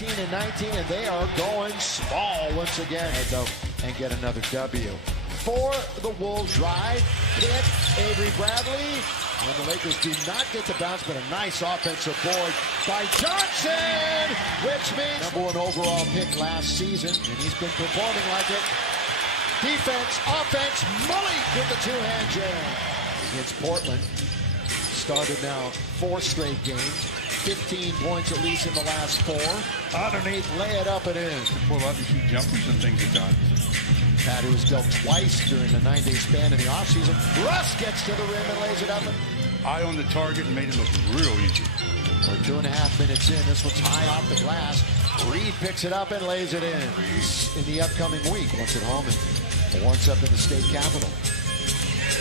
18 and 19, and they are going small once again. They go and get another W. For the Wolves drive, hit Avery Bradley, and the Lakers do not get the bounce, but a nice offensive board by Johnson, which means #1 overall pick last season, and he's been performing like it. Defense, offense, Malik with the two-hand jam against Portland. Started now 4 straight games, 15 points at least in the last 4. Underneath, lay it up and in. Pull up and shoot jumpers and things like that. Pat, who was dealt twice during the 9-day span in the offseason. Russ gets to the rim and lays it up. Eye on the target and made it look real easy. We're 2.5 minutes in. This one's high off the glass. Reed picks it up and lays it in the upcoming week. Once at home and once up in the state capitol.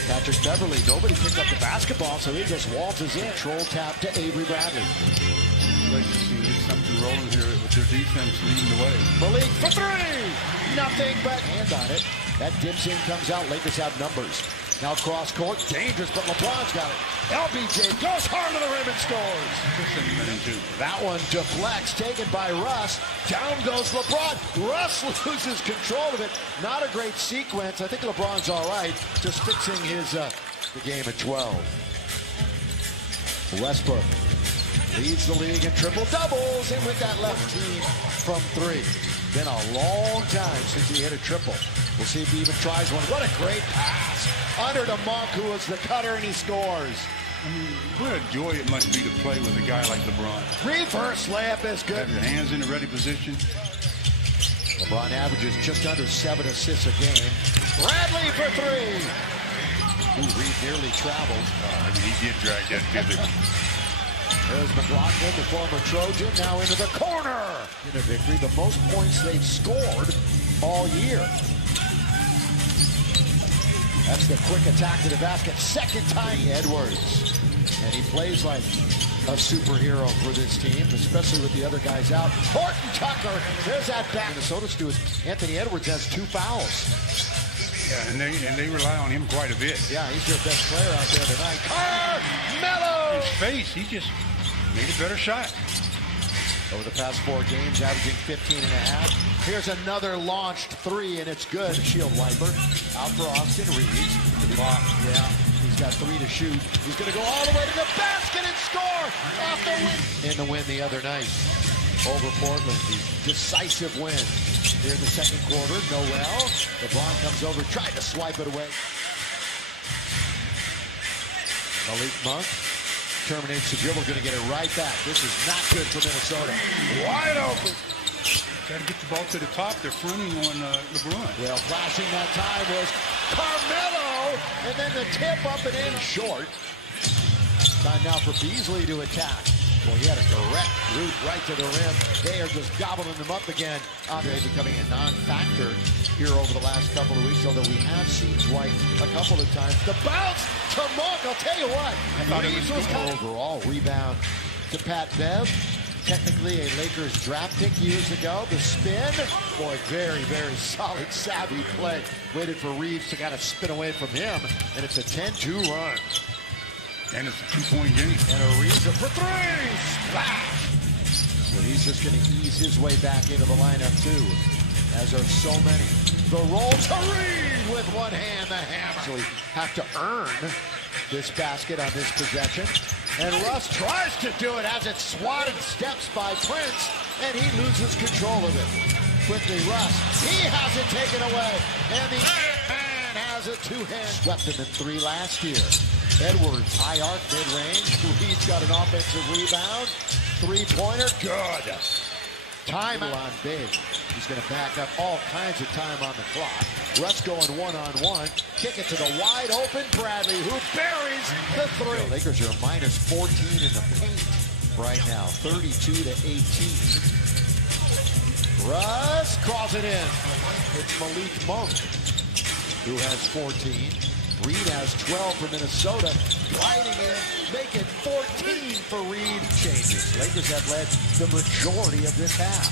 Patrick Beverly, nobody picked up the basketball, so he just waltzes in. Troll tap to Avery Bradley. Lakers see get something rolling here with their defense leading the way. Malik for 3! Nothing but hand on it. That dips in, comes out. Lakers have numbers. Now cross court, dangerous, but LeBron's got it. LBJ goes hard to the rim and scores. That one deflects, taken by Russ. Down goes LeBron. Russ loses control of it. Not a great sequence. I think LeBron's all right, just fixing his the game at 12. Westbrook leads the league in triple doubles, and with that left team from 3. Been a long time since he hit a triple. We'll see if he even tries one. What a great pass. Under to Monk, who is the cutter, and he scores. What a joy it must be to play with a guy like LeBron. Reverse layup is good. Have your hands in the ready position. LeBron averages just under 7 assists a game. Bradley for 3. Ooh, Reed nearly traveled. He did drag that pivot. There's McLaughlin, the former Trojan, now into the corner. In a victory, the most points they've scored all year. That's the quick attack to the basket. Second time, Edwards. And he plays like a superhero for this team, especially with the other guys out. Horton Tucker, there's that back. Minnesota Stewards, Anthony Edwards has 2 fouls. Yeah, and they rely on him quite a bit. Yeah, he's their best player out there tonight. Carmelo! His face, he just made a better shot. Over the past 4 games, averaging 15.5. Here's another launched 3, and it's good. Shield wiper out for Austin Reeves. Yeah, he's got 3 to shoot. He's going to go all the way to the basket and score off the win. In the win the other night over Portland. The decisive win here in the second quarter. Noel. LeBron comes over, tried to swipe it away. Malik Monk terminates the dribble, going to get it right back. This is not good for Minnesota. Wide open. Got to get the ball to the top. They're fronting on LeBron. Well, flashing that time was Carmelo, and then the tip up and in short. Time now for Beasley to attack. Well, he had a direct route right to the rim. They are just gobbling them up again. Andre becoming a non-factor here over the last couple of weeks, although we have seen Dwight a couple of times. The bounce to Monk, I'll tell you what. I thought it was good. Overall rebound to Pat Bev. Technically a Lakers draft pick years ago. The spin, boy, very, very solid, savvy play. Waited for Reeves to kind of spin away from him, and it's a 10-2 run. And it's a 2-point game. And Ariza for 3! Splash! So he's just going to ease his way back into the lineup, too, as are so many. The roll to Reed with one hand, the hammer. So we have to earn this basket on this possession. And Russ tries to do it as it's swatted steps by Prince, and he loses control of it. Quickly, Russ, he has it taken away, and the man has it 2-hand. Swept him in 3 last year. Edwards, high arc, mid-range. Reed's got an offensive rebound. 3-pointer, good. Time on big. He's going to back up all kinds of time on the clock. Russ going one-on-one. Kick it to the wide-open Bradley, who buries the 3. The Lakers are minus 14 in the paint right now, 32-18. Russ calls it in. It's Malik Monk, who has 14. Reed has 12 for Minnesota. Gliding in, make it 14 for Reed. Changes. Lakers have led the majority of this half.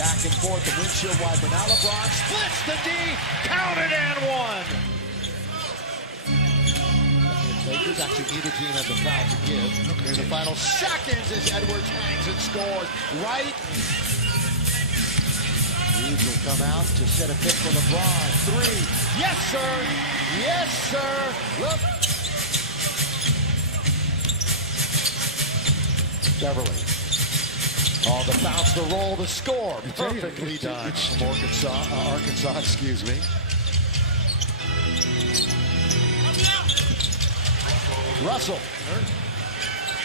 Back and forth, the windshield wiper. Now LeBron splits the D. Count it and 1. Lakers actually neither team has a foul to give. In the final seconds as Edwards hangs and scores right Reeves will come out to set a pick for LeBron. Three. Yes, sir. Yes, sir. Look. Beverly. Oh, the bounce, the roll, the score. Perfectly done. From Arkansas, excuse me. Russell.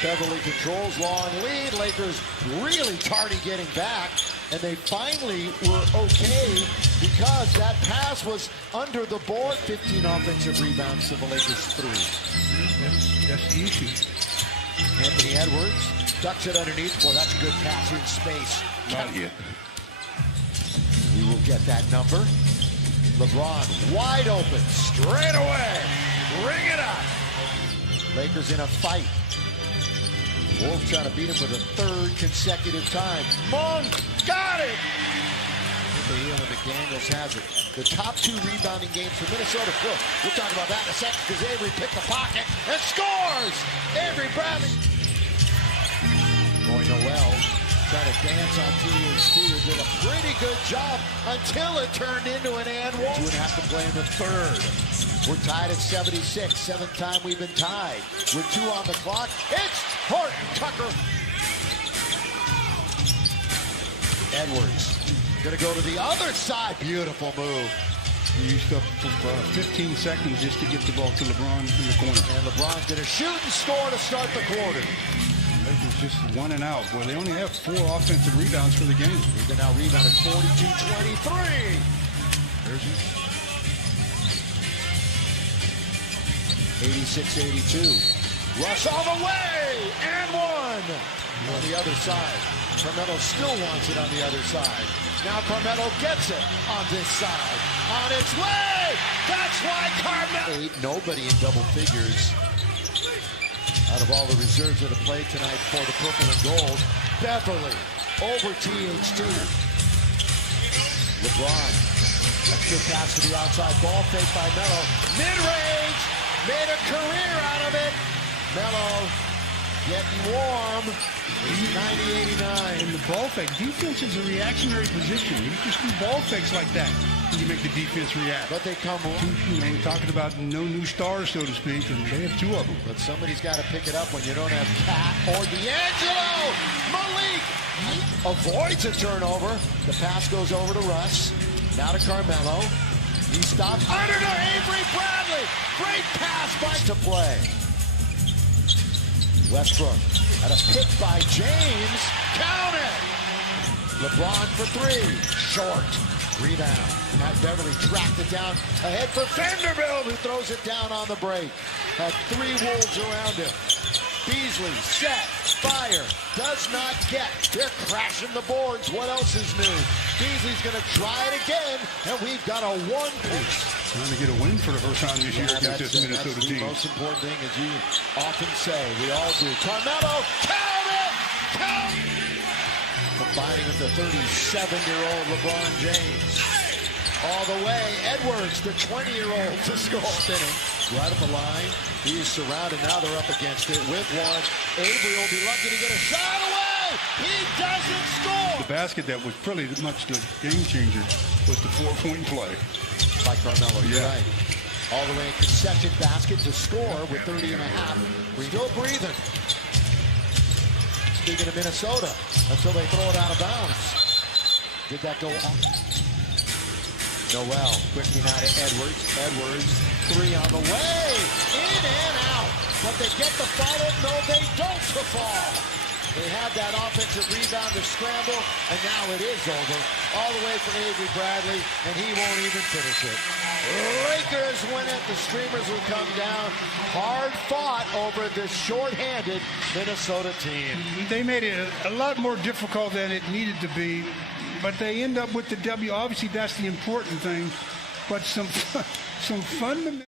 Beverly controls, long lead. Lakers really tardy getting back. And they finally were okay because that pass was under the board. 15 offensive rebounds to the Lakers 3. That's the issue. Anthony Edwards ducks it underneath. Well, that's a good pass in space. Not yet. We will get that number. LeBron wide open, straight away. Bring it up. Lakers in a fight. Wolves trying to beat him with a third consecutive time. Monk got it. The heel of McDaniels has it. The top 2 rebounding games for Minnesota. We'll talk about that in a second because Avery picked the pocket and scores. Avery Bradley. Boy, Noel trying to dance on THT and did a pretty good job until it turned into an and one. 2.5 to play in the third. We're tied at 76. 7th time we've been tied. With 2 on the clock, it's Horton Tucker. Edwards gonna go to the other side. Beautiful move. He used up 15 seconds just to get the ball to LeBron in the corner. And LeBron's gonna shoot and score to start the quarter. Lakers just 1 and out. Well, they only have 4 offensive rebounds for the game. They're now rebounded 42-23. There's 86-82. Russ on the way, and 1 on the other side. Carmelo still wants it on the other side. Now Carmelo gets it on this side. On its way! That's why Carmelo... 8, nobody in double figures. Out of all the reserves that have played tonight for the purple and gold. Beverly over THT. LeBron. Extra pass to the outside. Ball fake by Melo. Mid-range. Made a career out of it. Melo getting warm. 90-89. In the ball fake, defense is a reactionary position. You just do ball fakes like that and you make the defense react. But they come on. We're talking about no new stars, so to speak, and they have 2 of them. But somebody's got to pick it up when you don't have Cat or D'Angelo. Malik avoids a turnover. The pass goes over to Russ. Now to Carmelo. He stops under to Avery Bradley. Great pass by to play. Westbrook had a pick by James. Count it. LeBron for 3. Short. Rebound. Pat Beverly tracked it down ahead for Vanderbilt, who throws it down on the break. Had 3 Wolves around him. Beasley set. Fire. Does not get. They're crashing the boards. What else is new? Beasley's going to try it again, and we've got a 1-piece. Trying to get a win for the first time this year against this Minnesota team. The most important thing, as you often say, we all do. Carmelo, count it! Count! Combining with the 37-year-old LeBron James. All the way, Edwards, the 20-year-old, to score. Spinning right at the line. He is surrounded. Now they're up against it with 1. Avery will be lucky to get a shot away. He doesn't score. The basket that was pretty much the game changer was the 4-point play. By Carmelo, you're right. All the way in concession basket to score with 30 and a half. We're still breathing. Speaking of Minnesota, until they throw it out of bounds. Did that go on? Noel quickly now to Edwards. Edwards, 3 on the way. In and out. But they get the follow. No, they don't to fall. They had that offensive rebound to scramble, and now it is over. All the way for Avery Bradley, and he won't even finish it. Lakers win it. The streamers will come down. Hard fought over this short-handed Minnesota team. They made it a lot more difficult than it needed to be, but they end up with the W. Obviously, that's the important thing, but some fundamental...